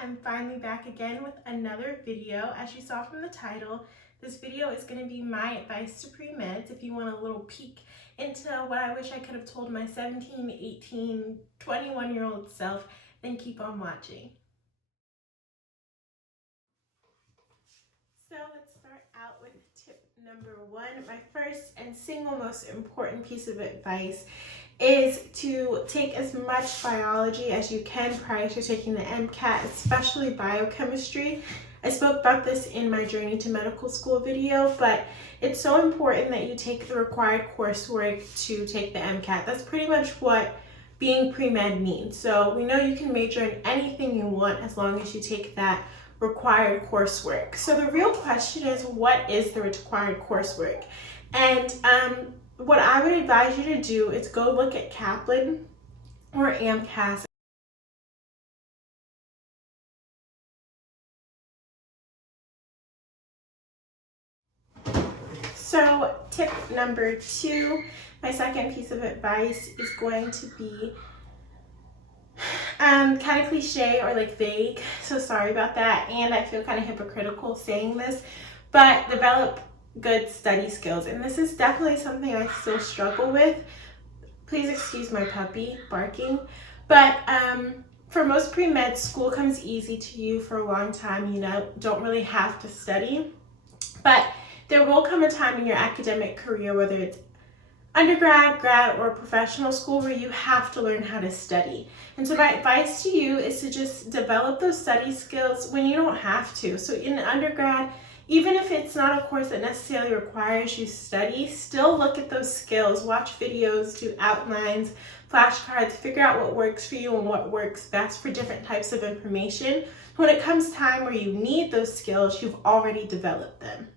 I'm finally back again with another video. As you saw from the title, this video is going to be my advice to pre-meds. If you want a little peek into what I wish I could have told my 17, 18, 21-year-old self, then keep on watching. So let's start out with tip number one. My first and single most important piece of advice is to take as much biology as you can prior to taking the MCAT, especially biochemistry. I spoke about this in my Journey to Medical School video, but it's so important that you take the required coursework to take the MCAT. That's pretty much what being pre-med means. So we know you can major in anything you want as long as you take that required coursework. So the real question is, what is the required coursework? And what I would advise you to do is go look at Kaplan or MCAT. So tip number two, my second piece of advice is going to be kind of cliche or like vague, so sorry about that, and I feel kind of hypocritical saying this, but develop good study skills. And this is definitely something I still struggle with. Please excuse my puppy barking. But for most pre-med, school comes easy to you for a long time. You don't really have to study, but there will come a time in your academic career, whether it's undergrad, grad, or professional school, where you have to learn how to study. And so my advice to you is to just develop those study skills when you don't have to. So in undergrad, even if it's not a course that necessarily requires you study, still look at those skills, watch videos, do outlines, flashcards, figure out what works for you and what works best for different types of information. When it comes time where you need those skills, you've already developed them.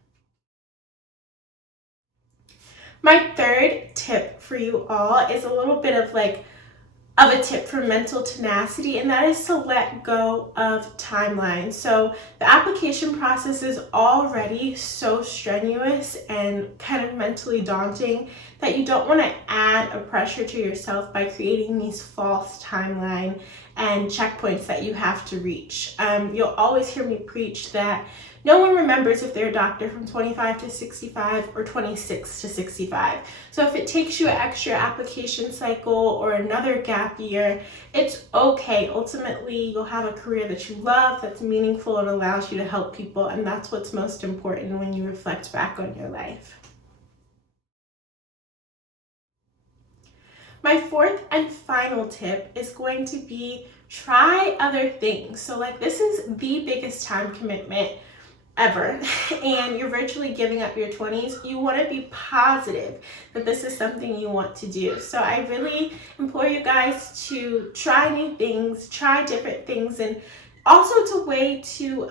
My third tip for you all is a little bit of a tip for mental tenacity, and that is to let go of timelines. So the application process is already so strenuous and kind of mentally daunting that you don't want to add a pressure to yourself by creating these false timeline and checkpoints that you have to reach. You'll always hear me preach that no one remembers if they're a doctor from 25 to 65 or 26 to 65. So if it takes you an extra application cycle or another gap year, it's okay. Ultimately, you'll have a career that you love, that's meaningful, and allows you to help people, and that's what's most important when you reflect back on your life. My fourth and final tip is going to be try other things. So this is the biggest time commitment ever, and you're virtually giving up your 20s. You want to be positive that this is something you want to do. So I really implore you guys to try new things, try different things, and also it's a way to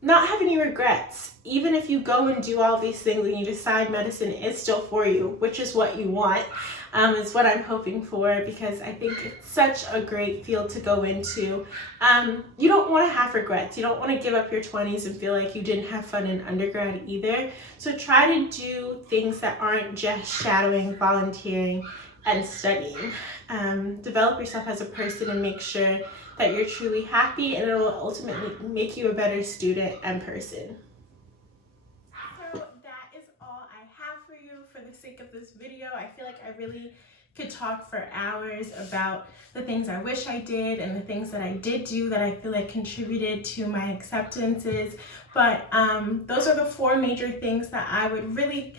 not have any regrets. Even if you go and do all these things and you decide medicine is still for you, which is what you want, is what I'm hoping for, because I think it's such a great field to go into. You don't want to have regrets. You don't want to give up your 20s and feel like you didn't have fun in undergrad either. So try to do things that aren't just shadowing, volunteering, and studying. Develop yourself as a person and make sure that you're truly happy, and it will ultimately make you a better student and person. So that is all I have for you for the sake of this video. I feel like I really could talk for hours about the things I wish I did and the things that I did do that I feel like contributed to my acceptances. But those are the four major things that I would really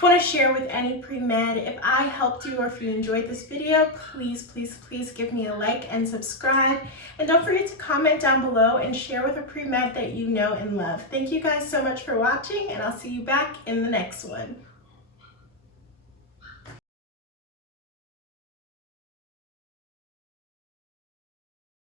want to share with any pre-med. If I helped you or if you enjoyed this video, please, please, please give me a like and subscribe. And don't forget to comment down below and share with a pre-med that you know and love. Thank you guys so much for watching, and I'll see you back in the next one.